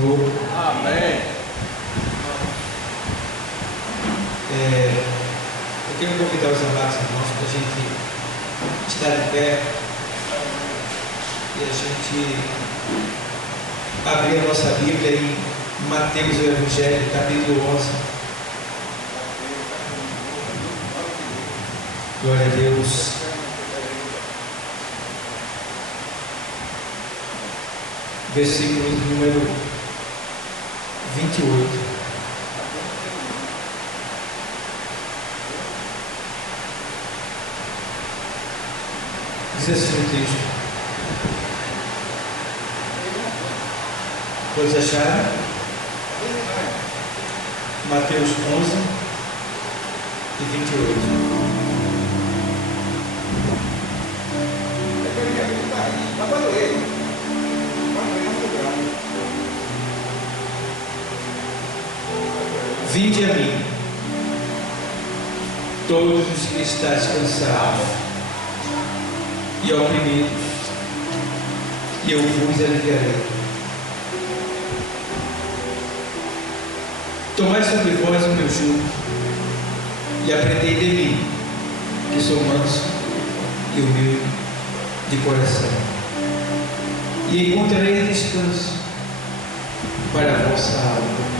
Senhor. Amém. Eu quero convidar os amados irmãos para a gente estar de pé e a gente abrir a nossa Bíblia em Mateus, o Evangelho, capítulo 11. Glória a Deus. Versículo número 28. Diz assim o texto. Todos acharam? Mateus 11 e 28. Vinde a mim, todos os que estáis cansados e oprimidos, e eu vos aliviarei. Tomai sobre vós o meu jugo e aprendei de mim, que sou manso e humilde de coração, e encontrarei descanso para a vossa alma.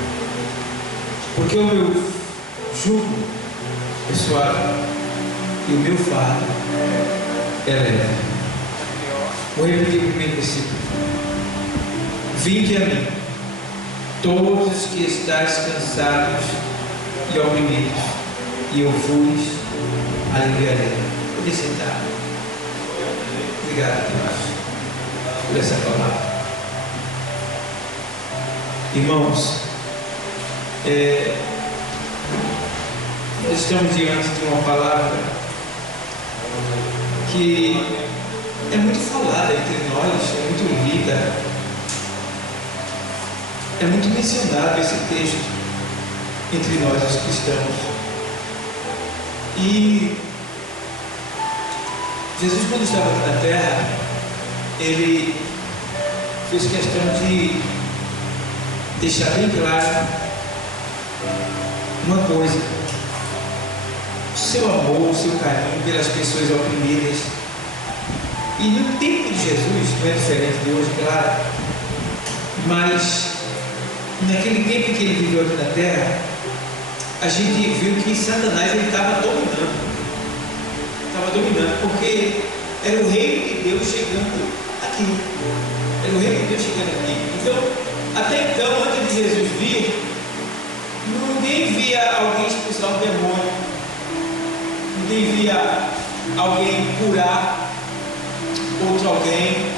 Porque o meu jugo é suave e o meu fardo é leve. Vou repetir o primeiro versículo. Vinde a mim, todos os que estáis cansados e oprimidos, e eu vos aliviarei. Pode sentar. Obrigado, Deus, por essa palavra. Irmãos, nós estamos diante de uma palavra que é muito falada entre nós, é muito lida, é muito mencionado esse texto entre nós, os cristãos. E Jesus, quando estava aqui na terra, ele fez questão de deixar bem claro uma coisa: o seu amor, o seu carinho pelas pessoas oprimidas. E no tempo de Jesus, não é diferente de hoje, claro, mas naquele tempo que ele viveu aqui na terra, a gente viu que Satanás estava dominando, porque era o reino de Deus chegando aqui, Então, até então, antes de Jesus vir, ninguém via alguém expulsar um demônio, ninguém via alguém curar outro alguém.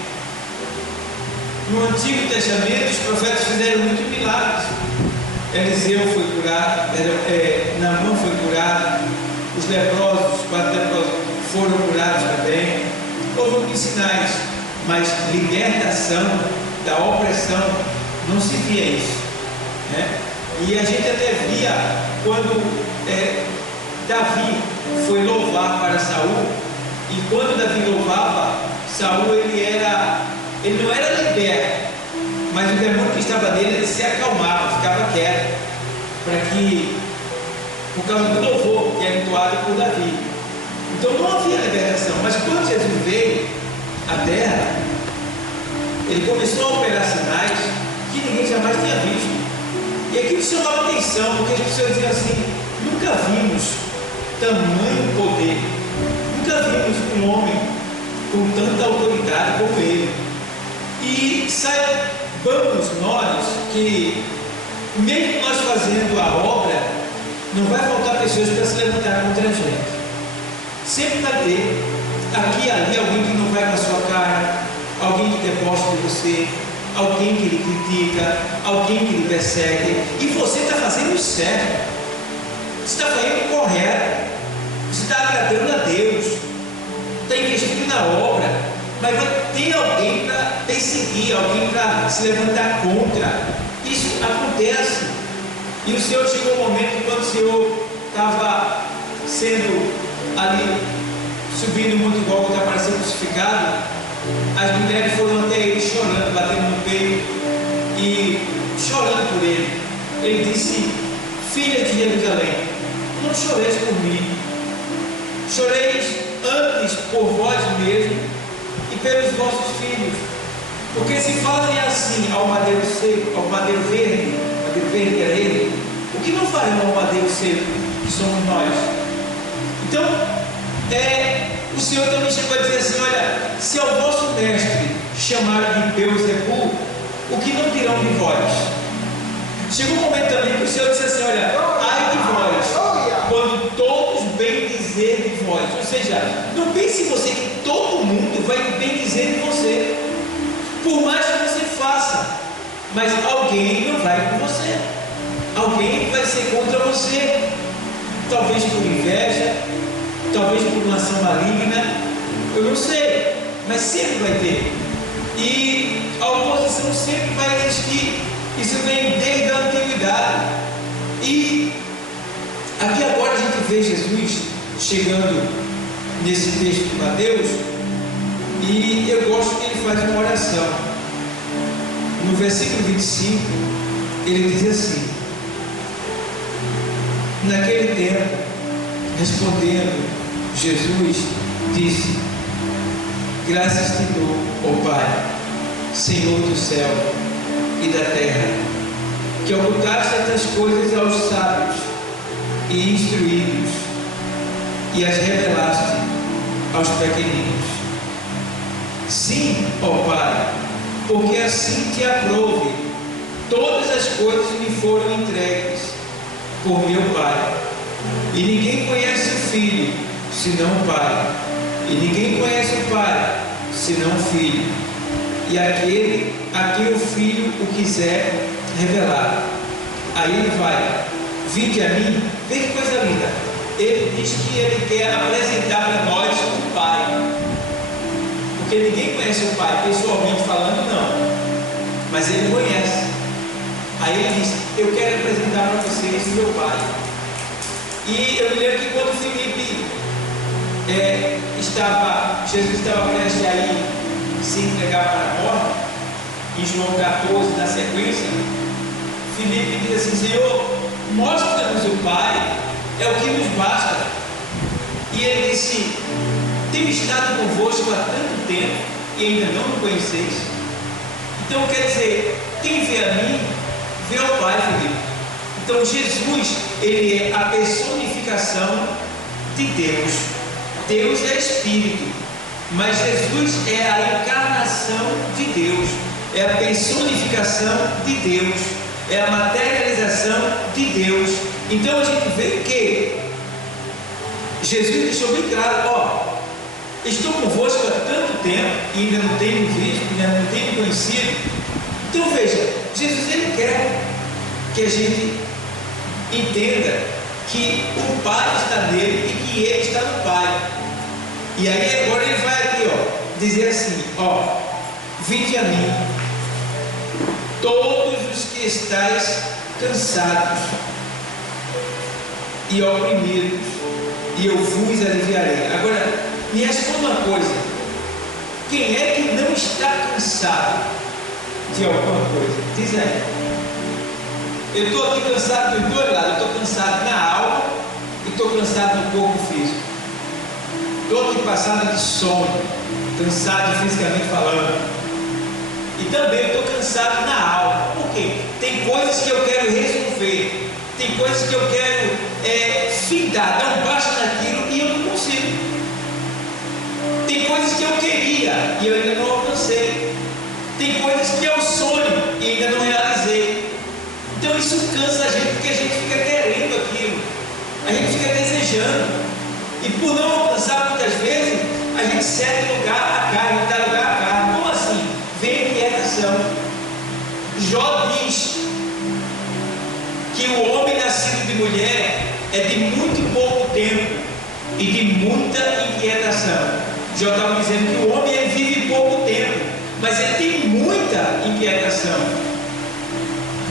No Antigo Testamento, os profetas fizeram muitos milagres. Eliseu foi curado, Naamã foi curado, os leprosos, os 4 leprosos foram curados também. Houve muitos sinais, mas libertação da opressão não se via isso, né? E a gente até via quando Davi foi louvar para Saul, e quando Davi louvava Saul, ele não era liberto, mas o demônio que estava nele, ele se acalmava, ficava quieto, para que, por causa do louvor que era entoado por Davi. Então não havia libertação. Mas quando Jesus veio à terra, ele começou a operar sinais que ninguém jamais tinha visto. E aquilo chamava atenção, porque as pessoas diziam assim: nunca vimos tamanho poder, nunca vimos um homem com tanta autoridade como ele. E saibamos nós que, mesmo nós fazendo a obra, não vai faltar pessoas para se levantar contra a gente. Sempre vai ter, aqui e ali, alguém que não vai com a sua cara, alguém que debocha de você, alguém que lhe critica, alguém que lhe persegue, e você está fazendo o certo, você está fazendo o correto, você está agradando a Deus, está investindo na obra, mas vai ter alguém para perseguir, alguém para se levantar contra. Isso acontece. E o Senhor chegou um momento, quando o Senhor estava sendo ali, subindo muito Gólgota para ser crucificado, as mulheres foram até ele chorando, batendo no peito, e chorando por ele. Ele disse: filha de Jerusalém, não choreis por mim, choreis antes por vós mesmos e pelos vossos filhos, porque se fazem assim ao madeiro seco, ao madeiro verde era ele, o que não farão ao madeiro seco, que somos nós? Então, o Senhor também chegou a dizer assim: olha, se ao vosso mestre chamarem de Beelzebul, o que não dirão de vós? Chegou um momento também que o Senhor disse assim: olha, ai de vós, quando todos bem dizer de vós. Ou seja, não pense você que todo mundo vai bem dizer de você, por mais que você faça, mas alguém não vai com você, alguém vai ser contra você, talvez por inveja, talvez por uma ação maligna, eu não sei, mas sempre vai ter, e a oposição sempre vai existir. Isso vem desde a antiguidade. E aqui agora a gente vê Jesus chegando nesse texto de Mateus, e eu gosto que ele faz uma oração. No versículo 25 ele diz assim: naquele tempo, respondendo Jesus, disse: graças te dou, ó Pai, Senhor do céu e da terra, que ocultaste estas coisas aos sábios e instruídos, e as revelaste aos pequeninos. Sim, ó Pai, porque assim te aprouve. Todas as coisas me foram entregues por meu Pai, e ninguém conhece o Filho senão o Pai, e ninguém conhece o Pai senão o Filho, e aquele a quem o Filho o quiser revelar. Aí ele vai: vinde a mim. Vê que coisa linda. Ele diz que ele quer apresentar para nós o Pai, porque ninguém conhece o Pai pessoalmente falando, não, mas ele conhece. Aí ele diz: eu quero apresentar para vocês o meu Pai. E eu me lembro que quando Filipe Jesus estava prestes a ir se entregar para a morte, em João 14, na sequência, Filipe diz assim: Senhor, mostra-nos o Pai, é o que nos basta. E ele disse: tenho estado convosco há tanto tempo e ainda não me conheceis. Então quer dizer, quem vê a mim, vê ao Pai, Filipe. Então Jesus, ele é a personificação de Deus. Deus é Espírito, mas Jesus é a encarnação de Deus, é a personificação de Deus, é a materialização de Deus. Então a gente vê que Jesus deixou bem claro: ó, estou convosco há tanto tempo e ainda não tenho visto, ainda não tenho conhecido. Então veja, Jesus, ele quer que a gente entenda que o Pai está nele e que ele está no Pai. E aí agora ele vai aqui, ó, dizer assim: ó, vinde a mim, todos os que estáis cansados e oprimidos, e eu vos aliviarei. Agora, me responda uma coisa: quem é que não está cansado de alguma coisa? Diz aí. Eu estou aqui cansado dos dois lados. Eu estou cansado na alma e estou cansado no corpo físico. Estou aqui passado de sono, cansado fisicamente falando, e também estou cansado na alma. Por quê? Tem coisas que eu quero resolver, tem coisas que eu quero findar, dar um basta naquilo, e eu não consigo. Tem coisas que eu queria e eu ainda não alcancei. Tem coisas que eu sonho e ainda não realizei. Então isso cansa a gente, porque a gente fica querendo aquilo, a gente fica desejando, e por não alcançar muitas vezes, a gente cede lugar à carne, dá lugar à carne. Como assim? Vem a inquietação. Jó diz que o homem nascido de mulher é de muito pouco tempo e de muita inquietação. Jó estava dizendo que o homem ele vive pouco tempo, mas ele tem muita inquietação.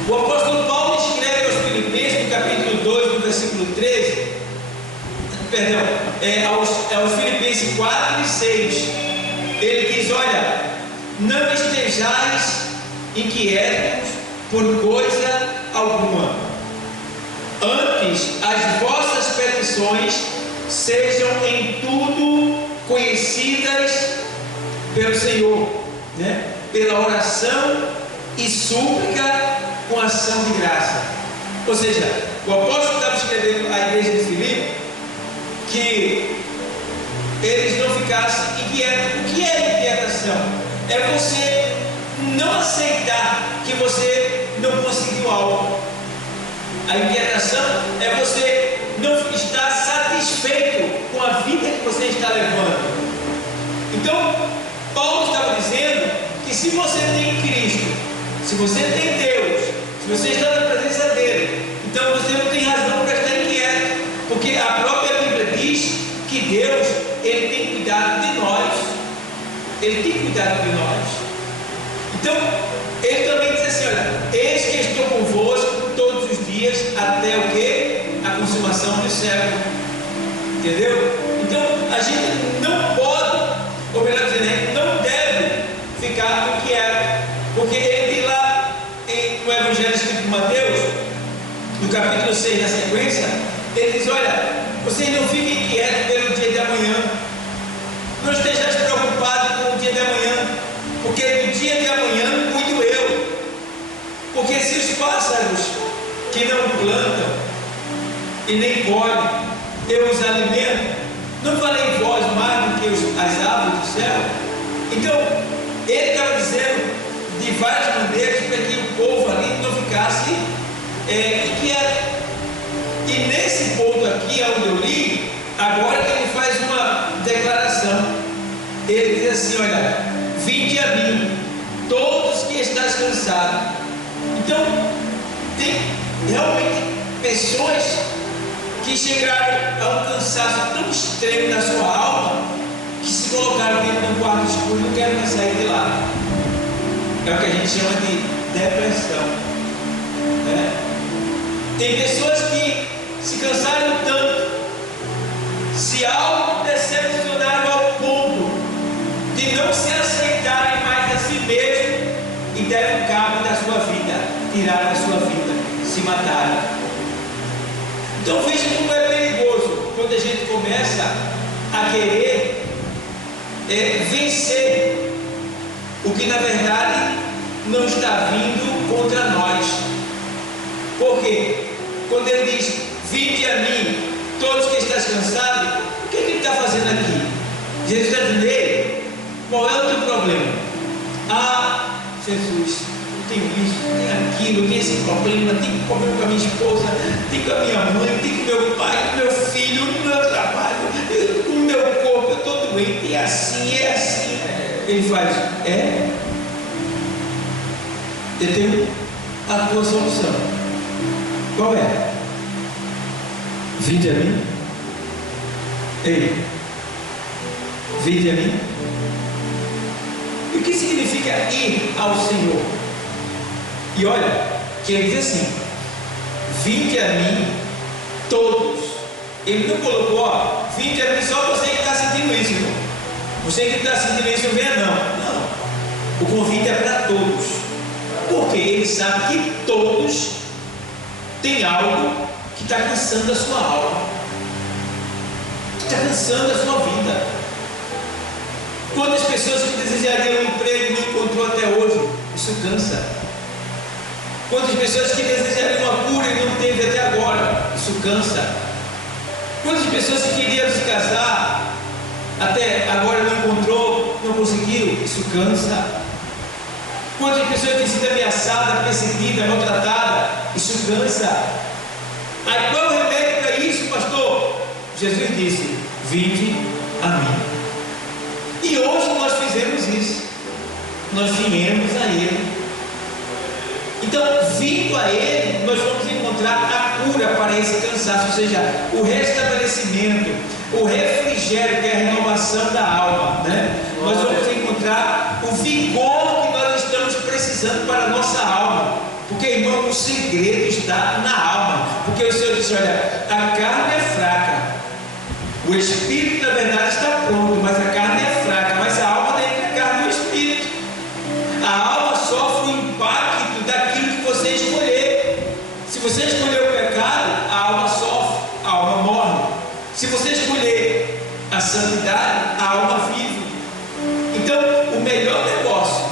O apóstolo Paulo escreve aos Filipenses, no capítulo 2, no versículo 13, aos Filipenses 4 e 6, ele diz: olha, não estejais inquietos por coisa alguma. Antes, as vossas petições sejam em tudo conhecidas pelo Senhor, né? Pela oração e súplica com ação de graça. Ou seja, o apóstolo estava escrevendo à igreja de Filipe que eles não ficassem inquietos. O que é inquietação? É você não aceitar que você não conseguiu algo. A inquietação é você não estar satisfeito com a vida que você está levando. Então, Paulo estava dizendo que se você tem Cristo, se você tem Deus, se você está na presença dele, então você não tem razão para estar inquieto, porque a própria Bíblia diz que Deus, ele tem cuidado de nós. Ele tem cuidado de nós. Então, ele também diz assim: olha, eis que estou convosco todos os dias até o que? A consumação do século. Entendeu? Então, a gente não pode, ou melhor dizendo, a gente não deve ficar inquieto, porque ele diz lá no Evangelho escrito por Mateus, no capítulo 6, na sequência, ele diz: olha, vocês não fiquem inquietos pelo dia de amanhã, não estejais preocupados com o dia de amanhã, porque do dia de amanhã cuido eu. Porque se os pássaros que não plantam e nem colhem, eu os alimento, não falei vós mais do que as aves do céu? Então, ele estava dizendo de várias maneiras para que o povo ali não ficasse inquieto. E nesse ponto aqui, onde eu li, agora ele faz uma declaração. Ele diz assim: olha, vinde a mim, todos que estáis cansados. Então, tem realmente pessoas que chegaram a um cansaço tão extremo na sua alma, que se colocaram dentro de um quarto escuro e não querem mais sair de lá. É o que a gente chama de depressão, né? Tem pessoas que se cansaram tanto, se auto-decepcionaram ao ponto de não se aceitarem mais a si mesmo e deram cabo da sua vida, tiraram a sua vida, se mataram. Então veja como é perigoso quando a gente começa a querer vencer o que na verdade não está vindo contra nós. Porque quando ele diz: vinde a mim, todos que estás cansados, o que ele está fazendo aqui? Jesus está dizendo: ei, qual é o teu problema? Ah, Jesus, eu tenho isso, tenho aquilo, tenho esse problema, tenho problema com a minha esposa, tenho com a minha mãe, tenho com meu pai, com meu filho, no meu trabalho, com o meu corpo, eu estou doente, é assim, é assim. Ele faz: eu tenho a tua solução. Qual é? Vinde a mim. Ei, vinde a mim. E o que significa ir ao Senhor? E olha, que ele diz assim: vinde a mim todos. Ele não colocou: ó, vinde a mim só você que está sentindo isso, irmão. Você que está sentindo isso, não venha não. Não, o convite é para todos, porque ele sabe que todos têm algo que está cansando a sua alma, que está cansando a sua vida. Quantas pessoas que desejariam um emprego e não encontrou até hoje? Isso cansa. Quantas pessoas que desejariam uma cura e não teve até agora? Isso cansa. Quantas pessoas que queriam se casar, até agora não encontrou, não conseguiu? Isso cansa. Quantas pessoas têm sido ameaçadas, perseguidas, maltratadas? Isso cansa. Aí qual é o remédio para isso, pastor? Jesus disse: vinde a mim. E hoje nós fizemos isso. Nós viemos a Ele. Então, vindo a Ele, nós vamos encontrar a cura para esse cansaço, ou seja, o restabelecimento, o refrigério, que é a renovação da alma, né? Nós vamos encontrar o vigor que nós estamos precisando para a nossa alma. Porque, irmão, o segredo está na alma. Porque o Senhor disse: olha, a carne é fraca, o espírito na verdade está pronto, mas a carne é fraca. Mas a alma tem que a carne e o espírito. A alma sofre o impacto daquilo que você santidade, a alma vive. Então, o melhor negócio,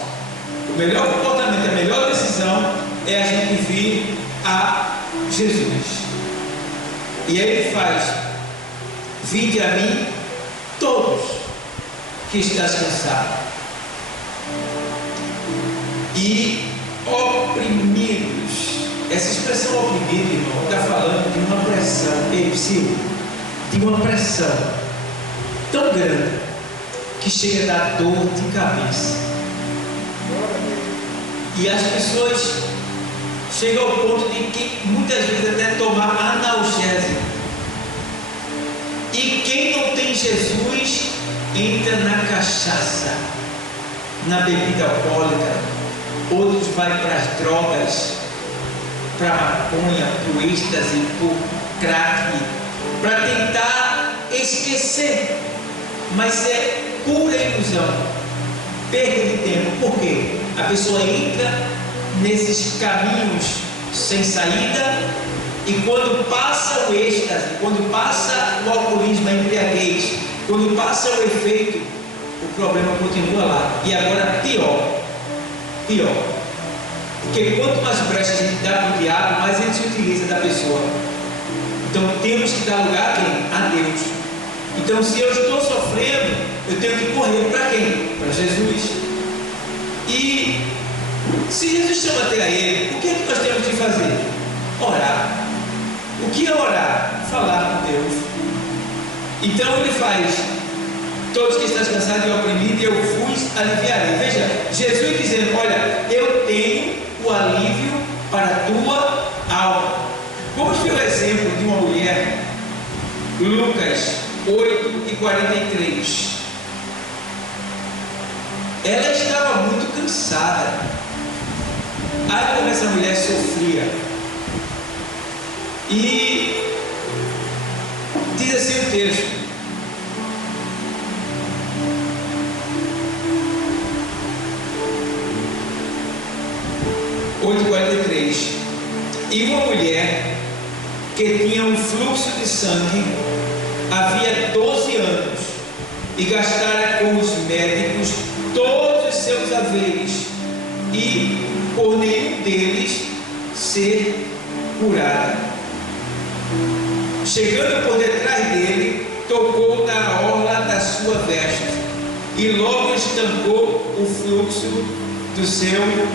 o melhor comportamento, a melhor decisão é a gente vir a Jesus. E aí ele faz: vinde a mim todos que estás cansado e oprimidos. Essa expressão oprimido, irmão, está falando de uma pressão, de uma pressão tão grande que chega a dar dor de cabeça. E as pessoas chegam ao ponto de que muitas vezes até tomar analgésico. E quem não tem Jesus entra na cachaça, na bebida alcoólica. Outros vai para as drogas, para a maconha, para o êxtase, para o crack, para tentar esquecer. Mas é pura ilusão, perda de tempo. Por quê? A pessoa entra nesses caminhos sem saída, e quando passa o êxtase, quando passa o alcoolismo, a embriaguez, quando passa o efeito, o problema continua lá. E agora pior, porque quanto mais brecha a gente dá para o diabo, mais ele se utiliza da pessoa. Então temos que dar lugar a quem? A Deus. Então, se eu estou sofrendo, eu tenho que correr para quem? Para Jesus. E se Jesus chama até a Ele, o que é que nós temos que fazer? Orar. O que é orar? Falar com Deus. Então ele faz: todos que estão cansados e oprimidos, eu vos aliviarei. Veja, Jesus dizendo: olha, eu tenho o alívio para a tua alma. Vamos ver o exemplo de uma mulher, Lucas 8:43. Ela estava muito cansada. Aí como essa mulher sofria, e diz assim o texto: e uma mulher que tinha um fluxo de sangue havia 12 anos e gastara com os médicos todos os seus haveres, e por nenhum deles ser curada. Chegando por detrás dele, tocou na orla da sua veste, e logo estancou o fluxo do seu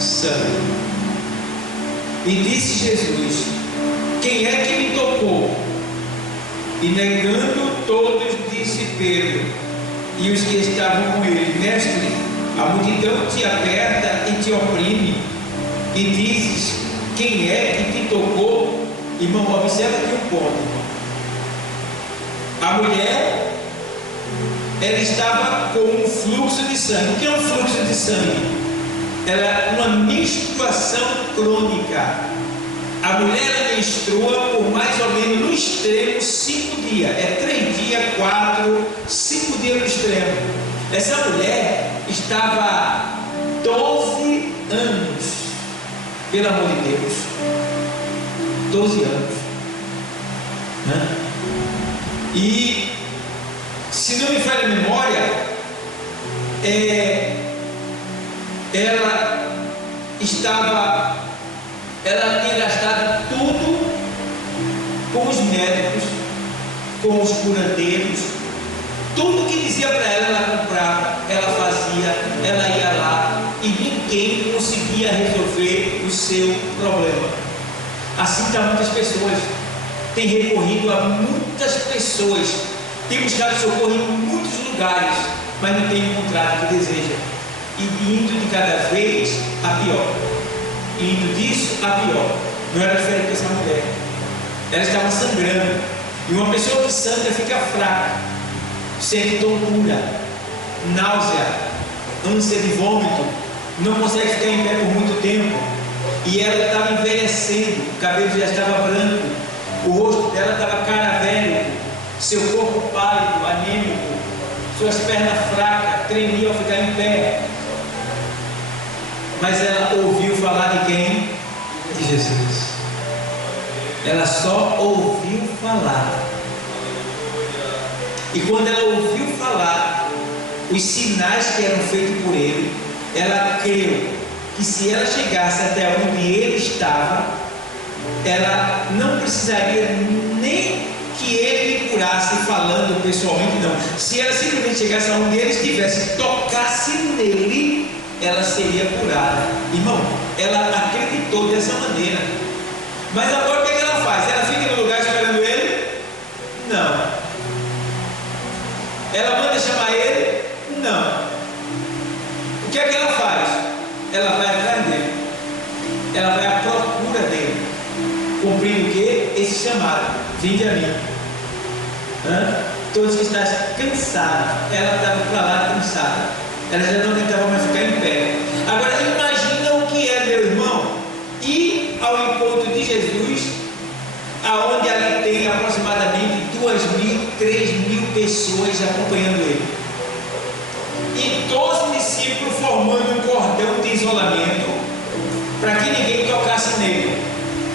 sangue. E disse Jesus: quem é que me tocou? E negando todos, disse Pedro e os que estavam com ele: mestre, a multidão te aperta e te oprime, e dizes: quem é que te tocou? Irmão, observa aqui um ponto. A mulher, ela estava com um fluxo de sangue. O que é um fluxo de sangue? Ela é uma menstruação crônica. A mulher menstrua por mais ou menos, no extremo, 5 dias. É 3 dias, 4, 5 dias no extremo. Essa mulher estava 12 anos, pelo amor de Deus, 12 anos, né? E se não me falha a memória, ela tinha gastado tudo com os médicos, com os curandeiros, tudo que dizia para ela comprava, ela fazia, ela ia lá, e ninguém conseguia resolver o seu problema. Assim está muitas pessoas, tem recorrido a muitas pessoas, tem buscado socorro em muitos lugares, mas não tem encontrado o que deseja, e indo de cada vez a pior, indo disso a pior. Não era diferente dessa mulher, ela estava sangrando, e uma pessoa que sangra fica fraca, sente tontura, náusea, ânsia de vômito, não consegue ficar em pé por muito tempo, e ela estava envelhecendo, o cabelo já estava branco, o rosto dela estava caravélico, seu corpo pálido, anêmico, suas pernas fracas, tremiam ao ficar em pé. Mas ela ouviu falar de quem? De Jesus. Ela só ouviu falar. E quando ela ouviu falar os sinais que eram feitos por ele, ela creu que se ela chegasse até onde ele estava, ela não precisaria nem que ele curasse falando pessoalmente, não. Se ela simplesmente chegasse aonde ele estivesse, tocasse nele, ela seria curada. Irmão, ela acreditou dessa maneira. Mas agora o que ela faz? Ela fica no lugar esperando ele? Não. Ela manda chamar ele? Não. O que é que ela faz? Ela vai atrás dele. Ela vai à procura dele. Cumprindo o que? Esse chamado. Vinde a mim. Todos que estão cansados. Ela estava para lá cansada. Ela já não tentava mais ficar em pé. Agora imagina o que é, meu irmão, ir ao encontro de Jesus, aonde ali tem aproximadamente 2.000, 3.000 pessoas acompanhando ele, e 12 discípulos formando um cordão de isolamento para que ninguém tocasse nele.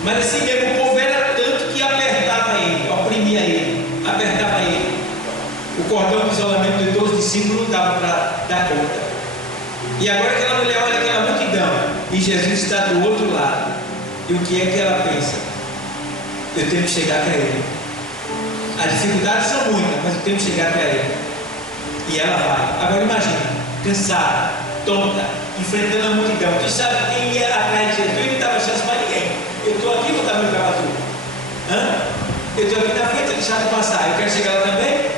Mas assim mesmo, o povo era tanto que apertava ele, oprimia ele, apertava ele. O cordão de isolamento de 12 discípulos não dava para dar conta. E agora aquela mulher olha aquela multidão e Jesus está do outro lado. E o que é que ela pensa? Eu tenho que chegar até ele. As dificuldades são muitas, mas eu tenho que chegar até ele. E ela vai. Agora imagina, cansada, tonta, enfrentando a multidão. Tu sabe quem ia atrás de Jesus? Ele não dava chance para ninguém. Eu estou aqui, vou dar meu carro tudo. Eu estou aqui na frente, deixar de passar. Eu quero chegar lá também.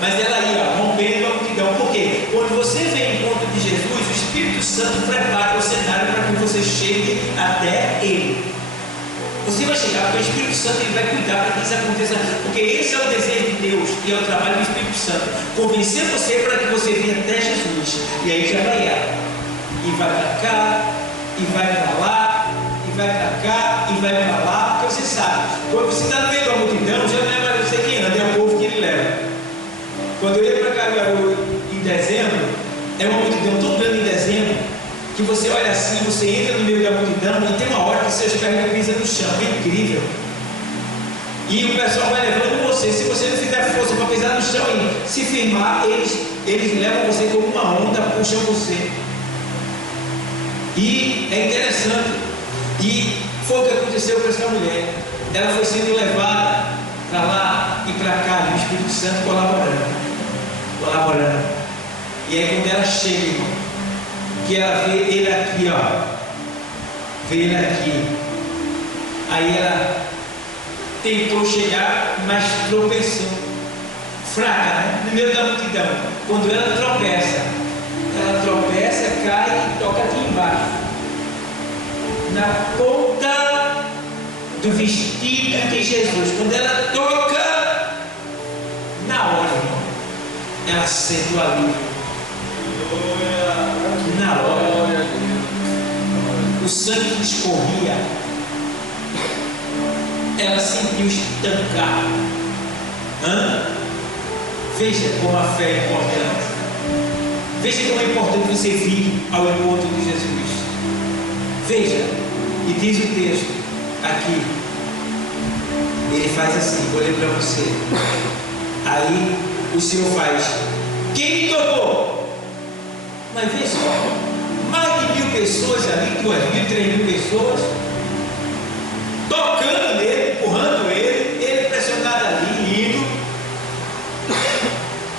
Mas ela ia rompendo a multidão. Por quê? Quando você vem em encontro de Jesus, o Espírito Santo prepara o cenário para que você chegue até ele. Você vai chegar, porque o Espírito Santo ele vai cuidar para que isso aconteça, porque esse é o desejo de Deus e é o trabalho do Espírito Santo, convencer você para que você venha até Jesus. E aí já vai ela, e vai para cá, e vai para lá, e vai para cá, e vai para lá, porque você sabe, quando você está no meio da multidão, já não é mais você quem anda, é o povo que ele leva. Quando eu ia para Caruaru em dezembro, é uma multidão tão grande em dezembro, que você olha assim, você entra no meio da multidão e tem uma hora que seus pés pisam no chão, é incrível. E o pessoal vai levando você, se você não fizer força para pisar no chão e se firmar, eles levam você como uma onda, puxam você. E é interessante, e foi o que aconteceu com essa mulher. Ela foi sendo levada para lá e para cá, e o Espírito Santo colaborando. E aí quando ela chega, irmão, que ela vê ele aqui, vê ele aqui, aí ela tentou chegar, mas tropeçou, fraca, né? No meio da multidão. Quando ela tropeça, cai e toca aqui embaixo, na ponta do vestido de Jesus. Quando ela toca, na hora, irmão, ela sente o alívio. Na hora, o sangue que escorria, ela sentiu estancar. Veja como a fé é importante. Veja como é importante você vir ao encontro de Jesus. Veja, e diz o texto aqui, ele faz assim, vou ler para você. Aí o Senhor faz: quem me tocou? Mas veja só, mais de 1.000 pessoas ali, 2.000, 3.000 pessoas, tocando nele, empurrando ele pressionado ali, indo.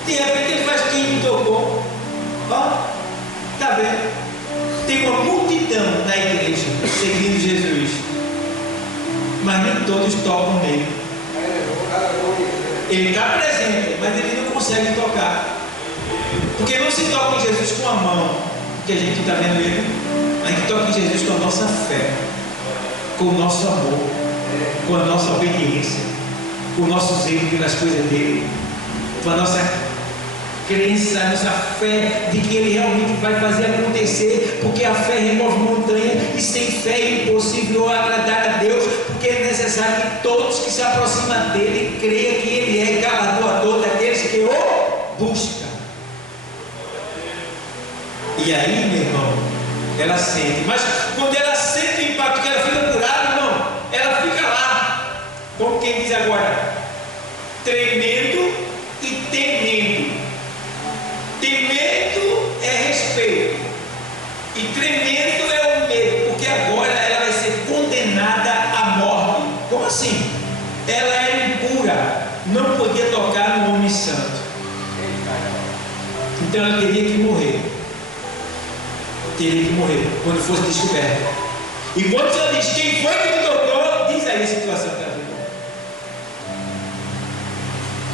De repente ele faz: quem me tocou? Está vendo? Tem uma multidão na igreja seguindo Jesus, mas nem todos tocam nele. Ele está presente, mas ele não consegue tocar. Porque não se toca em Jesus com a mão, que a gente está vendo ele, a gente toca em Jesus com a nossa fé, com o nosso amor, com a nossa obediência, com o nosso zelo pelas coisas dele, com a nossa crença, a nossa fé de que ele realmente vai fazer acontecer, porque a fé remove montanha e sem fé é impossível agradar a Deus, porque é necessário que todos que se aproximam dele creiam que ele é galardoador daqueles que o buscam. E aí, meu irmão, ela sente, mas quando ela sente o impacto, que ela fica curada, irmão, ela fica lá, como quem diz agora, tremendo, assim? Ela era impura, não podia tocar no homem santo. Então ela teria que morrer. Teria que morrer quando fosse descoberta. E quando o Senhor diz: quem foi que me tocou? Diz aí a situação que ela ficou.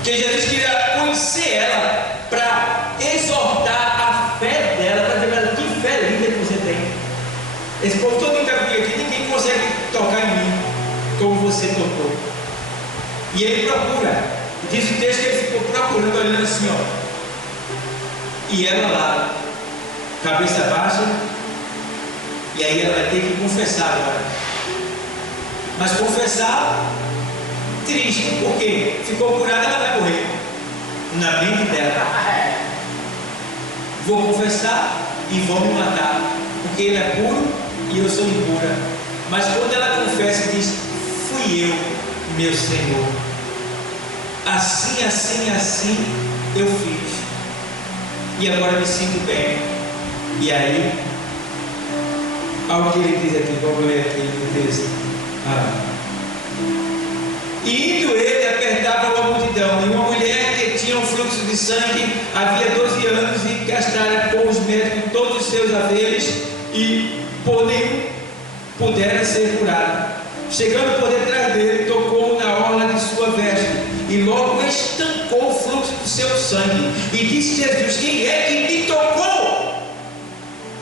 Que Jesus queria conhecer ela para exortar a fé dela, para dizer para ela: que fé linda que você tem. Esse povo todo que está comigo aqui, ninguém consegue tocar em mim como você tocou. E ele procura. Diz o texto que ele ficou procurando, olhando assim, ó. E ela lá, cabeça baixa. E aí ela vai ter que confessar agora. Mas confessar triste, porque ficou curada, ela vai morrer. Na mente dela. Vou confessar e vão me matar, porque ele é puro e eu sou impura. Mas quando ela confessa, diz: fui eu, meu Senhor. Assim, assim, assim eu fiz. E agora me sinto bem. E aí, olha o que ele diz aqui, vamos ler aqui o texto. E indo ele, apertava uma multidão, e uma mulher que tinha um fluxo de sangue havia 12 anos e gastara com os médicos todos os seus haveres, e por nenhum pudera ser curada. Chegando por detrás dele, tocou na orla de sua veste, e logo estancou o fluxo do seu sangue. E disse Jesus: quem é que me tocou?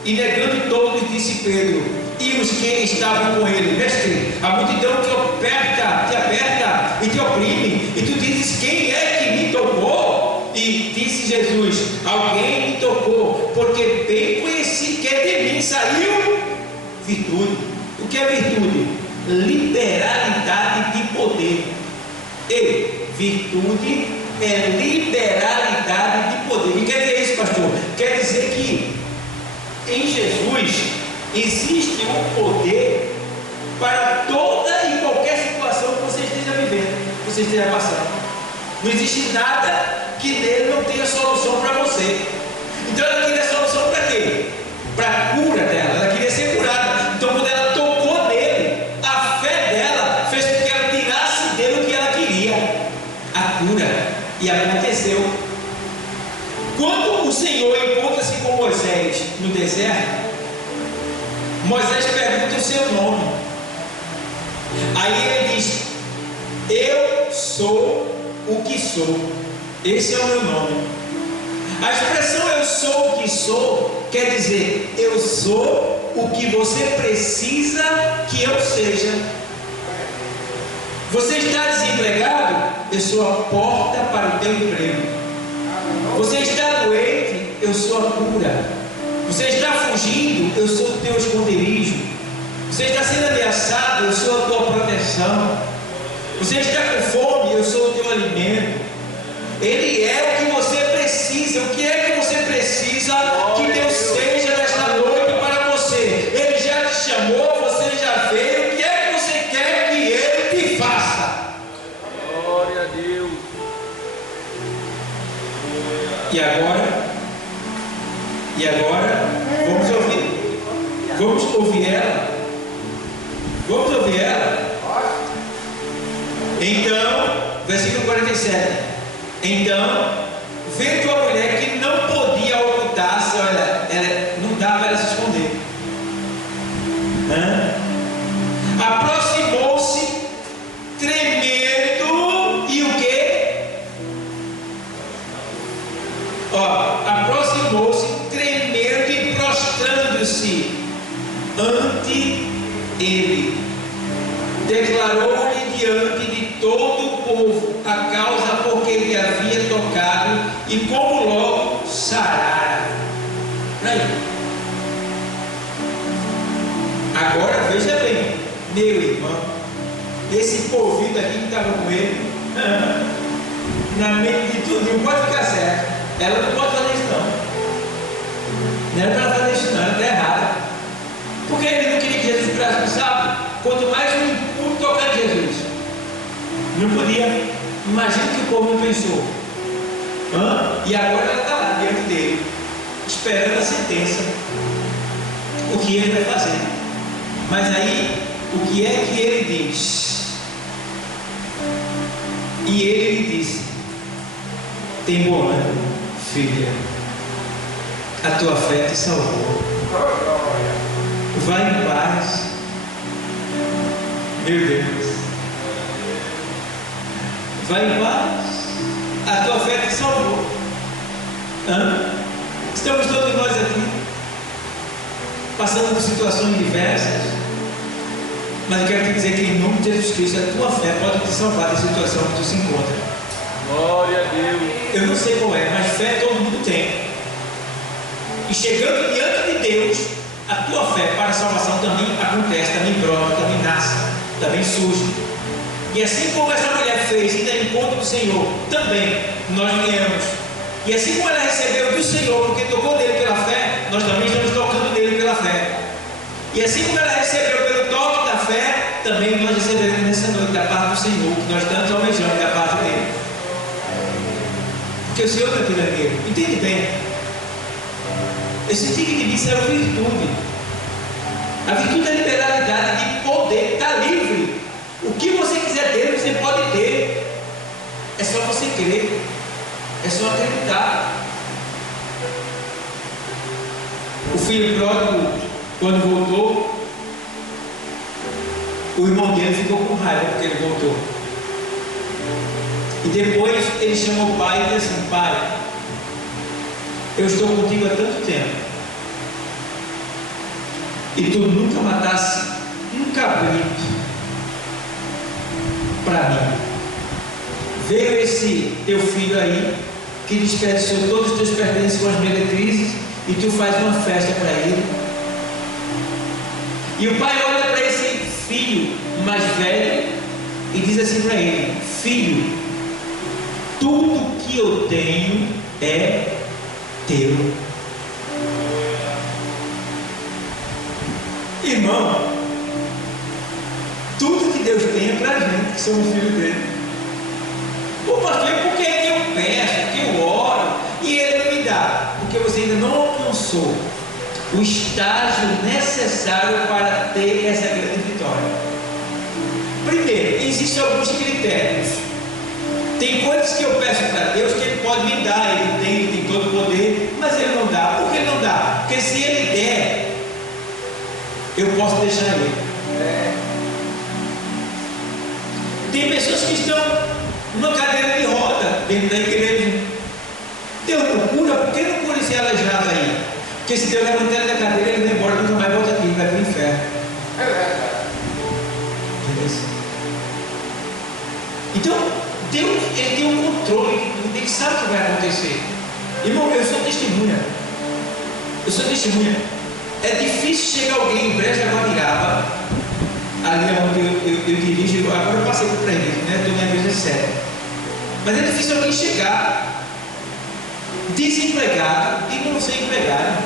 E negando todos, disse Pedro e os que estavam com ele: mestre, a multidão te aperta e te oprime, e tu dizes: quem é que me tocou? E disse Jesus: alguém me tocou, porque bem conheci que de mim saiu virtude. O que é virtude? Liberalidade de poder. E virtude é liberalidade de poder. O que quer dizer isso, pastor? Quer dizer que em Jesus existe um poder para toda e qualquer situação que você esteja vivendo, que você esteja passando. Não existe nada que nele não tenha solução para você. Então ela queria solução para quê? Para a cura dela. Ela queria ser curada. Então quando ela tocou nele, a fé dela fez com que ela tirasse dele o que ela queria, a cura. E aconteceu. Quando o Senhor encontra-se com Moisés no deserto, Moisés pergunta o seu nome. Aí ele diz: eu sou o que sou. Esse é o meu nome. A expressão eu sou o que sou quer dizer: eu sou o que você precisa que eu seja. Você está desempregado? Eu sou a porta para o teu emprego. Você está doente? Eu sou a cura. Você está fugindo? Eu sou o teu esconderijo. Você está sendo ameaçado? Eu sou a tua proteção. Você está com fome? Eu sou o teu alimento. Ele é o que você precisa. O que é que você precisa que Deus seja nesta noite para você? Ele já te chamou, você já veio. O que é que você quer que Ele te faça? Glória a Deus. E agora, vamos ouvir ela. Vamos ouvir ela. Então, versículo 47. Então, vendo a mulher que não podia ocultar-se, olha, não dá para ela se esconder. Aproximou-se, tremendo, e o quê? Aproximou-se, tremendo e prostrando-se ante ele. Declarou-lhe diante de todo o povo a causa por que ele havia tocado e como logo sarara. Aí. Agora veja bem, meu irmão, esse povinho aqui que estava com ele, na mente de tudo, não pode ficar certo. Ela não pode fazer isso não. Não era para ela fazer isso não, ela está errada. Porque ele não queria que Jesus curasse no sábado. Quanto mais um impuro tocar em Jesus. Não podia. Imagina que o povo não pensou. E agora ela está lá diante dele, esperando a sentença. O que ele vai fazer. Mas aí, o que é que ele diz? E ele lhe disse: tem bom ânimo, filha, a tua fé te salvou. Vai em paz. Meu Deus. Vai em paz. A tua fé te salvou. Estamos todos nós aqui passando por situações diversas, mas eu quero te dizer que em nome de Jesus Cristo a tua fé pode te salvar da situação que tu se encontra. Glória a Deus. Eu não sei qual é, mas fé todo mundo tem. E chegando diante de Deus, a tua fé para a salvação também acontece, também brota, também nasce, também surge. E assim como essa mulher fez, indo ao encontro do Senhor, também nós viemos. E assim como ela recebeu do Senhor, porque tocou nele pela fé, nós também estamos tocando nele pela fé. E assim como ela recebeu pelo toque da fé, também nós receberemos nessa noite da parte do Senhor, que nós tanto almejamos da parte dele. Porque o Senhor é pioneiro, entende bem? Esse tipo de mim é a virtude. A virtude é a liberalidade de poder, está livre. O que você quiser ter, você pode ter. É só você crer. É só acreditar. O filho pródigo, quando voltou, o irmão dele ficou com raiva porque ele voltou. E depois ele chamou o pai e disse assim: pai, eu estou contigo há tanto tempo, e tu nunca matasse um cabrito para mim. Veio esse teu filho aí, que desperdiçou todos os teus pertences com as meretrizes, e tu faz uma festa para ele. E o pai olha para esse filho mais velho e diz assim para ele: filho, tudo que eu tenho é teu. Irmão, tudo que Deus tem é para a gente que somos filhos dele. Ô pastor, por que eu peço, que eu oro e ele não me dá? Porque você ainda não alcançou o estágio necessário para ter essa grande vitória. Primeiro, existem alguns critérios. Tem coisas que eu peço para Deus que Ele pode me dar, Ele tem todo o poder, mas Ele não dá. Por que Ele não dá? Porque se Ele der, eu posso deixar Ele. Tem pessoas que estão numa cadeira de roda dentro da igreja. Deus não cura, por que não cura esse aleijado aí? Porque se Deus levantar ele da cadeira, ele vai embora, nunca mais volta aqui, ele vai para o inferno. Então, Deus, Ele tem um controle de tudo, Ele sabe o que vai acontecer. Irmão, eu sou testemunha. É difícil chegar alguém em Brejo da Guamiraba, ali onde eu dirijo, agora eu passei por presbítero, né? Estou na igreja 7. Mas é difícil alguém chegar desempregado e não ser empregado.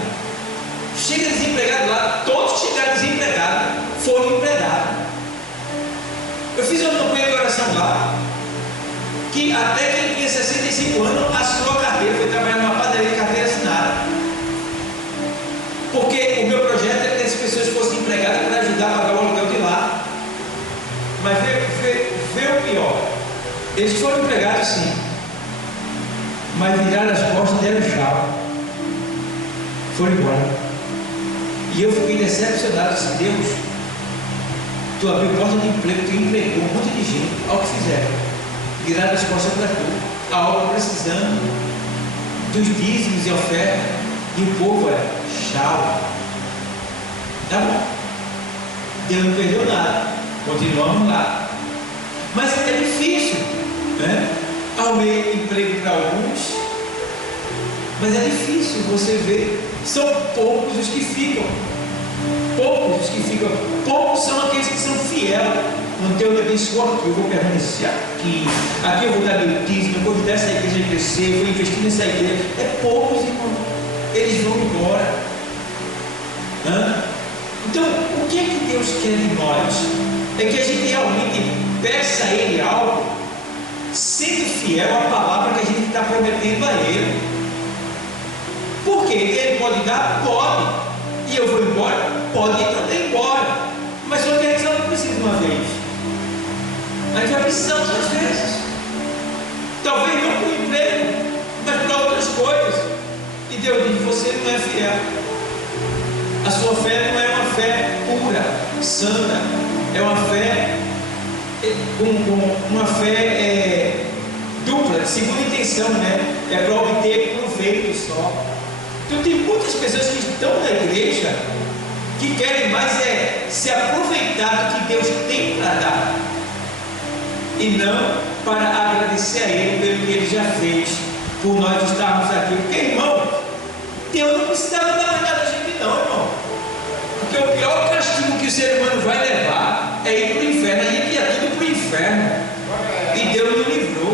Chega desempregado lá, todos chegaram desempregados, foram empregados. Eu fiz uma campanha de oração lá, que até quem tinha 65 anos assinou a carteira, foi trabalhar numa padaria de carteira assinada. Porque o meu projeto é que as pessoas fossem empregadas para ajudar a pagar o aluguel de lá. Mas vê o pior. Eles foram empregados sim, mas viraram as costas e deram tchau. Foram embora. E eu fiquei decepcionado assim: Deus, tu abriu porta de emprego, tu empregou um monte de gente. Olha o que fizeram. Viraram as costas para tu. A obra precisando dos dízimos e ofertas. E o povo é tchau. Tá bom. Deus não perdeu nada. Continuamos lá. Mas é difícil, né? Arrumei emprego para alguns, mas é difícil você ver. São poucos os que ficam. Poucos são aqueles que são fiéis. Não Deus me abençoou aqui, eu vou permanecer aqui eu vou dar meu dízimo, eu vou ajudar essa igreja a crescer, eu vou investir nessa igreja. É poucos, irmão. Eles vão embora. Então, o que é que Deus quer de nós? É que a gente realmente peça a Ele algo, sendo fiel à palavra que a gente está prometendo a Ele. Porque Ele pode dar? Pode. E eu vou embora? Pode ir também embora. Mas só que a gente não precisa de uma vez. A gente vai precisar outras vezes. talvez não para o emprego, mas para outras coisas. E Deus diz: você não é fiel. A sua fé não é uma fé pura, santa, é uma fé uma fé dupla, segunda intenção, né? É para obter proveito só. Então tem muitas pessoas que estão na igreja que querem mais se aproveitar do que Deus tem para dar, e não para agradecer a Ele pelo que Ele já fez por nós estarmos aqui. Porque, irmão, Deus não precisava dar mais nada a gente, não, irmão. Porque o pior castigo que o ser humano vai levar é ir para o inferno. A gente ia tudo para o inferno. E Deus nos livrou.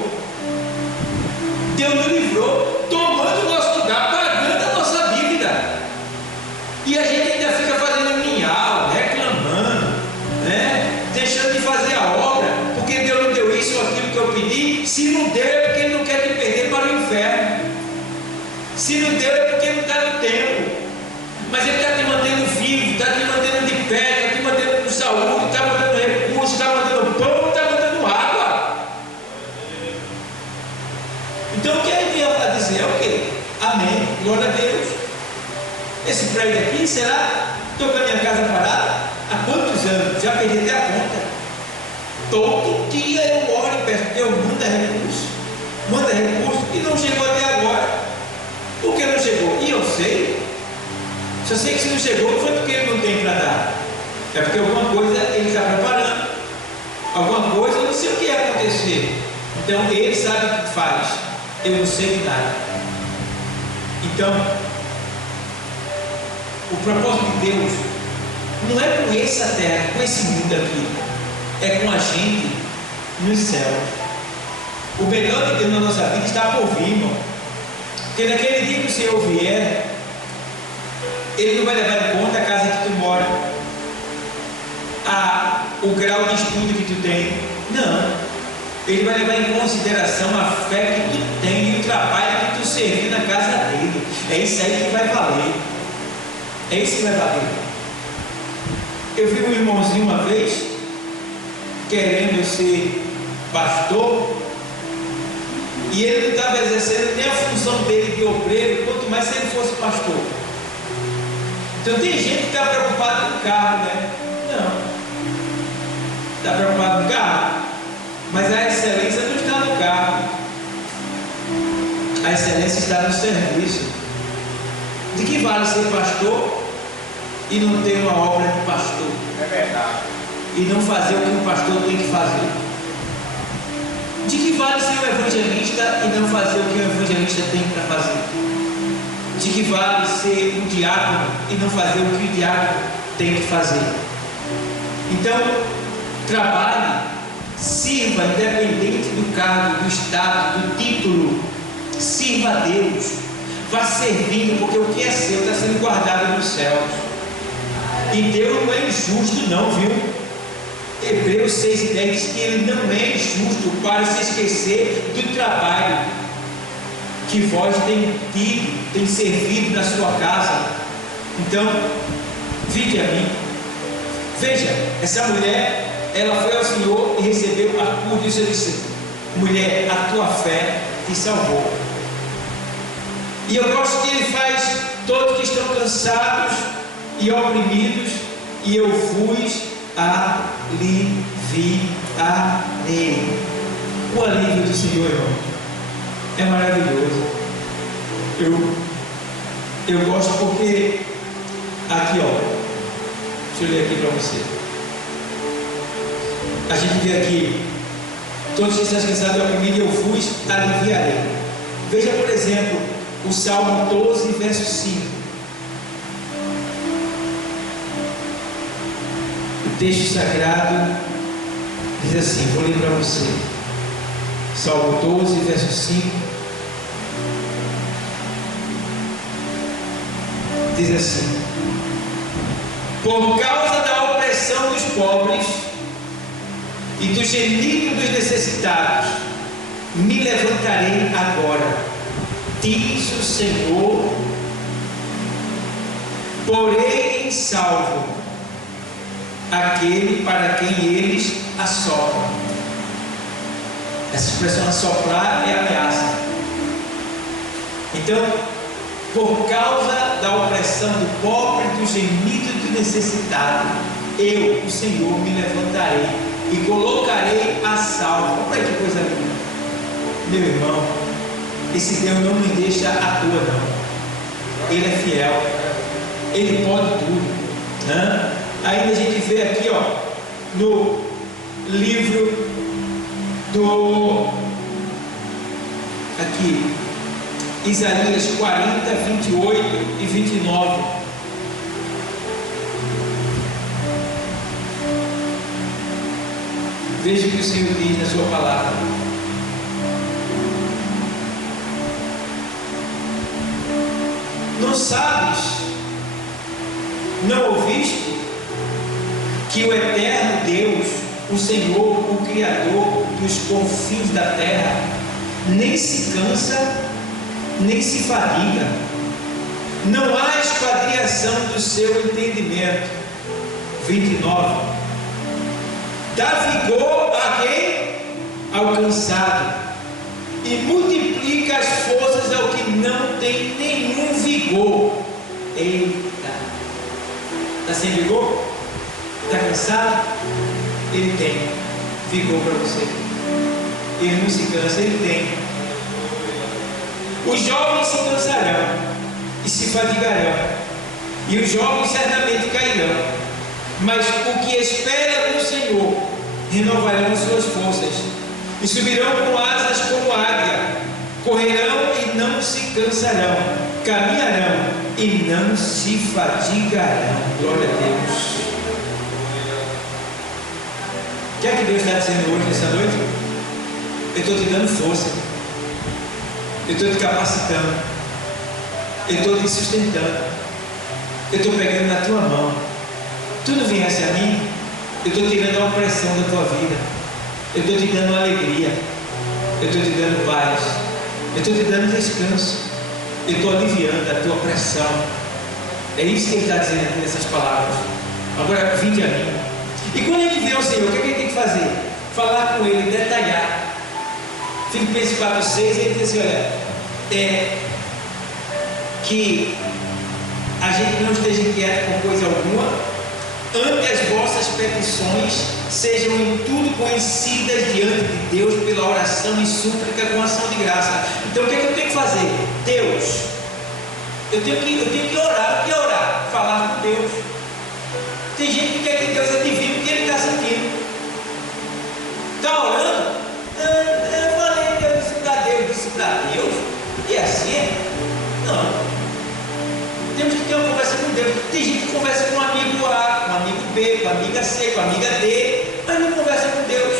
Deus nos livrou, tomando o nosso lugar, pagando a nossa dívida. E a gente ainda fica fazendo minhal, reclamando, né? Deixando de fazer a obra, porque Deus não deu isso ou aquilo que eu pedi. Se não deu é porque Ele não quer te perder para o inferno. Se não deu é porque não está no tempo. Mas Ele está te mantendo vivo, está te mantendo de pé, está te mantendo com saúde, está mantendo recursos, está mantendo pão, está mantendo água. Então o que ele ia dizer é o quê? Amém, glória a Deus. Esse prédio aqui, será? Estou com a minha casa parada há quantos anos? Já perdi até a conta. Todo dia eu oro e peço: Deus, manda recurso, e não chegou até agora. Por que não chegou? E eu sei. Só sei que se não chegou, não foi porque Ele não tem para dar, é porque alguma coisa Ele está preparando, alguma coisa, eu não sei o que ia acontecer. Então Ele sabe o que faz, eu não sei de nada. Então o propósito de Deus não é com essa terra, com esse mundo aqui, é com a gente nos céus. O melhor de Deus na nossa vida está por vir, irmão. Porque naquele dia que o Senhor vier, Ele não vai levar em conta a casa que tu mora, o grau de estudo que tu tem. Não. Ele vai levar em consideração a fé que tu tem e o trabalho que tu serviu na casa dele. É isso aí que vai valer. É isso que vai valer. Eu vi um irmãozinho uma vez querendo ser pastor, e ele não estava exercendo nem a função dele de obreiro, quanto mais se ele fosse pastor. Então tem gente que está preocupado com o carro, né? Não. Está preocupado com o carro, mas a excelência não está no carro. A excelência está no serviço. De que vale ser pastor e não ter uma obra de pastor? É verdade. E não fazer o que o pastor tem que fazer? De que vale ser um evangelista e não fazer o que o evangelista tem para fazer? De que vale ser um diácono e não fazer o que o diácono tem que fazer? Então, trabalhe, sirva, independente do cargo, do estado, do título. Sirva a Deus, vá servindo, porque o que é seu está sendo guardado nos céus. E Deus não é injusto, não, viu? Hebreus 6:10 diz que Ele não é injusto para se esquecer do trabalho que vós tem servido na sua casa. Então, vinde a mim. Veja, essa mulher, ela foi ao Senhor e recebeu a cura, e Ele disse: mulher, a tua fé te salvou. E eu gosto que Ele faz: todos que estão cansados e oprimidos, e eu vos aliviarei. O alívio do Senhor, irmão, é maravilhoso. Eu gosto porque aqui, ó, deixa eu ler aqui para você. A gente vê aqui: todos que estão cansados e oprimidos, eu vos aliviarei. Veja, por exemplo, o Salmo 12, verso 5. O texto sagrado diz assim, vou ler para você. Salmo 12, verso 5. Diz assim: por causa da opressão dos pobres e do gemido dos necessitados, me levantarei agora, diz o Senhor, porei em salvo aquele para quem eles assopram. Essa expressão assoprar é ameaça. Então, por causa da opressão do pobre, do gemido e do necessitado, eu, o Senhor, me levantarei e colocarei a salvo. Olha que coisa linda. Meu irmão, esse Deus não me deixa à toa, não. Ele é fiel, Ele pode tudo, né? Ainda a gente vê aqui, ó, no livro do aqui, Isaías 40, 28 e 29. Veja o que o Senhor diz na sua palavra. Não sabes, não ouviste que o eterno Deus, o Senhor, o Criador dos confins da terra, nem se cansa, nem se fadiga, não há esquadriação do seu entendimento. 29. Dá vigor a quem? Ao cansado, e multiplica as forças ao que não tem nenhum vigor. Eita! Está sem vigor? Está cansado? Ele tem vigor para você. Ele não se cansa, ele tem. Os jovens se cansarão e se fadigarão, e os jovens certamente cairão, mas o que espera no Senhor renovarão suas forças, e subirão com asas como águia, correrão e não se cansarão, caminharão e não se fadigarão. Glória a Deus. O que é que Deus está dizendo hoje, nessa noite? Eu estou te dando força, eu estou te capacitando, eu estou te sustentando, eu estou pegando na tua mão. Tu não viesse a mim, eu estou tirando a opressão da tua vida, eu estou te dando alegria, eu estou te dando paz, eu estou te dando descanso, eu estou aliviando a tua opressão. É isso que ele está dizendo aqui nessas palavras. Agora vinde a mim. E quando a gente vê o Senhor, o que a gente tem que fazer? Falar com Ele, detalhar. Filipenses 4,6, ele diz assim: olha, que a gente não esteja inquieto com coisa alguma, ante as vossas petições sejam em tudo conhecidas diante de Deus pela oração e súplica com ação de graça. Então o que é que eu tenho que fazer? Deus, eu tenho que orar. O que é orar? Falar com Deus. Tem gente que quer que Deus adivinhe o que ele está sentindo. Está orando? Eu falei, Deus disse para Deus, e assim é? Não. Temos que ter uma conversa com Deus. Tem gente que conversa com um amigo A, com um amigo B, com a amiga C, com a amiga D, mas não conversa com Deus.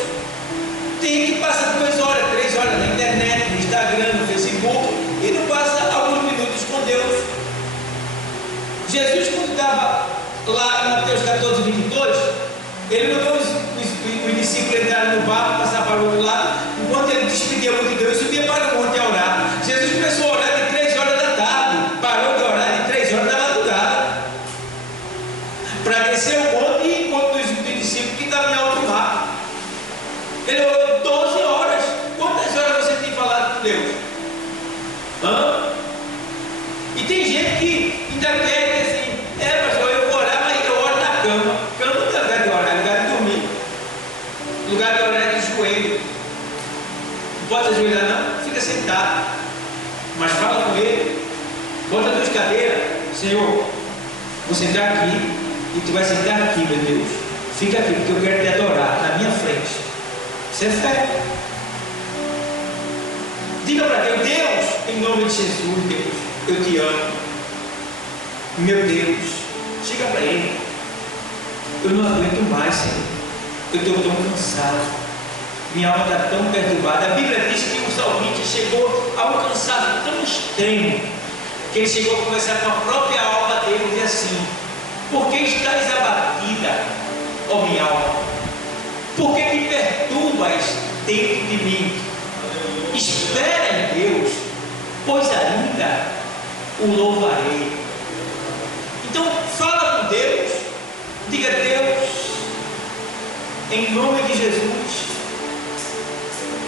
Tem gente que passa 2 horas, 3 horas na internet, no Instagram, no Facebook, e não passa alguns minutos com Deus. Jesus, quando estava lá em Mateus 14, 22, ele mandou os discípulos entrarem no barco, passar para o outro lado, enquanto ele despedia a multidão e subia para o monte a orar. Jesus começou a orar de 3 horas da tarde, parou de orar de 3 horas da madrugada, para descer o monte e encontrar os discípulos que estavam em alto mar. Ele orou 12 horas. Quantas horas você tem falado com Deus? E tem gente que ainda quer assim: pastor, eu vou orar, mas eu oro na cama. Cama não é lugar de orar, é lugar de dormir. Lugar de orar é de joelho. Não pode ajoelhar não, fica sentado, mas fala com Ele. Bota 2 cadeiras. Senhor, vou sentar aqui e tu vai sentar aqui, meu Deus. Fica aqui, porque eu quero te adorar na minha frente. Isso é fé. Diga para Deus: Deus, em nome de Jesus, Deus, eu te amo. Meu Deus, chega para Ele. Eu não aguento mais, Senhor. Eu estou tão cansado. Minha alma está tão perturbada. A Bíblia diz que o salmista chegou a um cansaço tão extremo que ele chegou a conversar com a própria alma dele e dizer assim: por que estás abatida, ó minha alma? Por que te perturbas dentro de mim? Espera em Deus, pois ainda o louvarei. Então fala com Deus, diga: Deus, em nome de Jesus,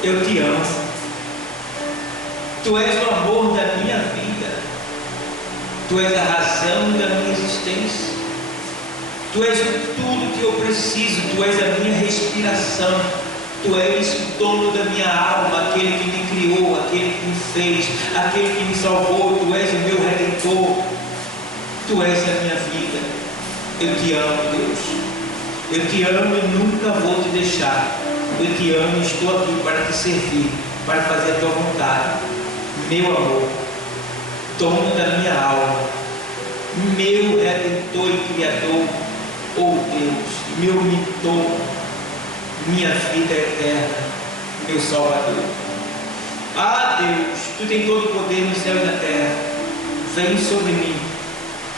eu te amo. Tu és o amor da minha vida. Tu és a razão da minha existência. Tu és tudo que eu preciso. Tu és a minha respiração. Tu és o dono da minha alma, aquele que me criou, aquele que me fez, aquele que me salvou. Tu és o meu redentor. Tu és a minha vida. Eu te amo, Deus. Eu te amo e nunca vou te deixar. Eu te amo e estou aqui para te servir, para fazer a tua vontade. Meu amor, dono da minha alma, meu redentor e criador, oh Deus, meu mentor, minha vida eterna, meu salvador. Ah Deus, tu tens todo o poder no céu e na terra. Vem sobre mim,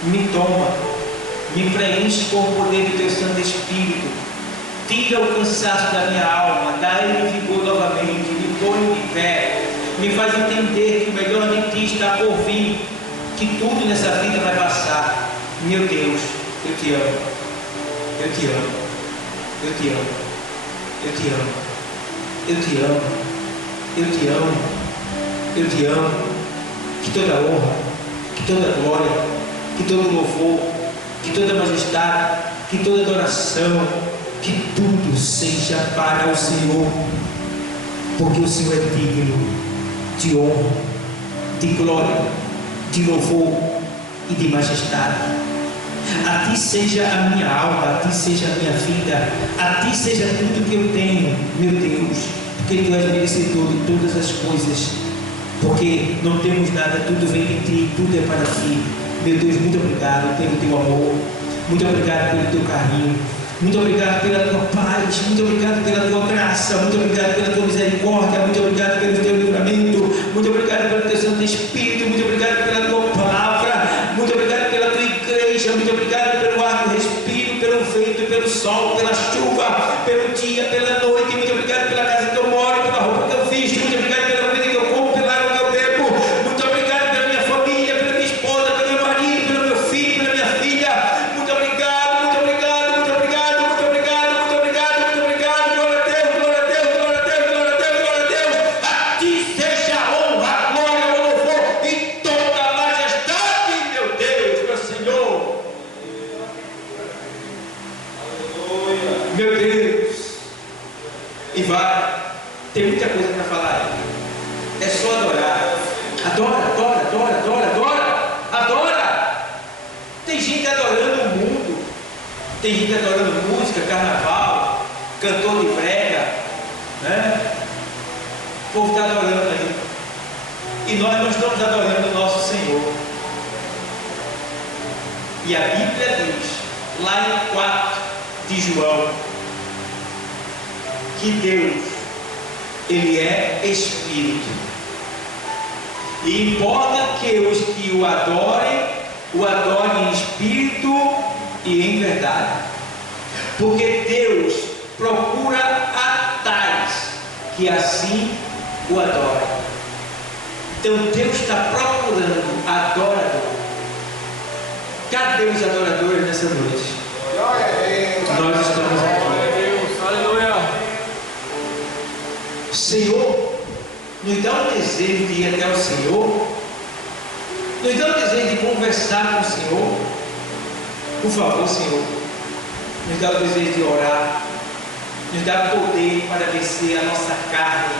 me toma, me preenche com o poder do teu Santo Espírito. Tira o cansaço da minha alma, dá-lhe vigor novamente, me põe de pé, me faz entender que o melhor de ti está por vir, que tudo nessa vida vai passar. Meu Deus, eu te amo, eu te amo, eu te amo, eu te amo, eu te amo, eu te amo, eu te amo. Que toda honra, que toda glória, que todo louvor, que toda majestade, que toda adoração, que tudo seja para o Senhor, porque o Senhor é digno de honra, de glória, de louvor e de majestade. A ti seja a minha alma, a ti seja a minha vida, a ti seja tudo que eu tenho, meu Deus, porque tu és merecedor de todas as coisas, porque não temos nada, tudo vem de ti, tudo é para ti. Meu Deus, muito obrigado pelo teu amor, muito obrigado pelo teu carinho, muito obrigado pela tua paz, muito obrigado pela tua graça, muito obrigado pela tua misericórdia, muito obrigado pelo teu livramento, muito obrigado pelo teu Santo Espírito, muito obrigado pela tua palavra, muito obrigado pela tua igreja, muito obrigado pelo ar que respiro, pelo vento, pelo sol, pela chuva, pelo dia, pela noite, muito obrigado pela casa que eu moro, pela roupa que eu visto, muito obrigado pela comida que eu como, pela água que eu bebo, muito obrigado pela minha família, pela minha esposa, pelo meu marido, pelo meu filho, pela minha filha, muito obrigado, muito obrigado, muito obrigado, muito obrigado, muito obrigado, muito obrigado. Glória a Deus, glória a Deus, glória a Deus, glória a Deus, glória a Deus. A ti seja a honra, a glória, o louvor e toda a majestade, meu Deus, meu Senhor. Meu Deus. E vai, tem muita coisa para falar aí. É só adorar. Adora, adora, adora, adora, adora, adora. Tem gente adorando o mundo, tem gente adorando música, carnaval, cantor de brega, né? O povo está adorando aí. E nós não estamos adorando o nosso Senhor. E a Bíblia diz, lá em 4 de João, que Deus, Ele é Espírito. E importa que os que o adorem em Espírito e em verdade. Porque Deus procura a tais que assim o adorem. Então Deus está procurando adorador. Cadê os adoradores nessa noite? Nós estamos aqui. Senhor, nos dá um desejo de ir até o Senhor, nos dá um desejo de conversar com o Senhor. Por favor, Senhor, nos dá o desejo de orar, nos dá poder para vencer a nossa carne,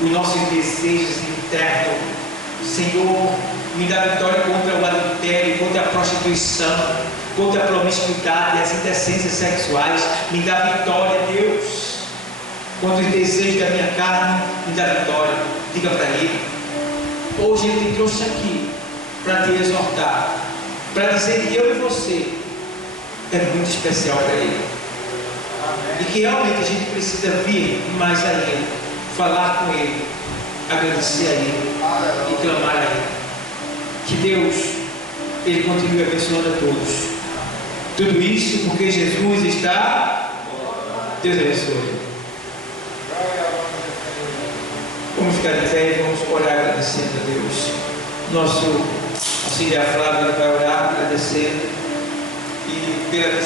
os nossos desejos internos. Senhor, me dá vitória contra o adultério, contra a prostituição, contra a promiscuidade, as indecências sexuais. Me dá vitória, Deus. Contra os desejos da minha carne, me dá vitória. Diga para Ele. Hoje Ele te trouxe aqui para te exortar, para dizer que eu e você é muito especial para Ele. Amém. E que realmente a gente precisa vir mais a Ele, falar com Ele, agradecer a Ele e clamar a Ele. Que Deus, Ele continue abençoando a todos. Tudo isso porque Jesus está. Deus abençoe. Vamos ficar de pé e vamos orar agradecendo a Deus. Nosso auxiliar Flávio vai orar agradecendo e pela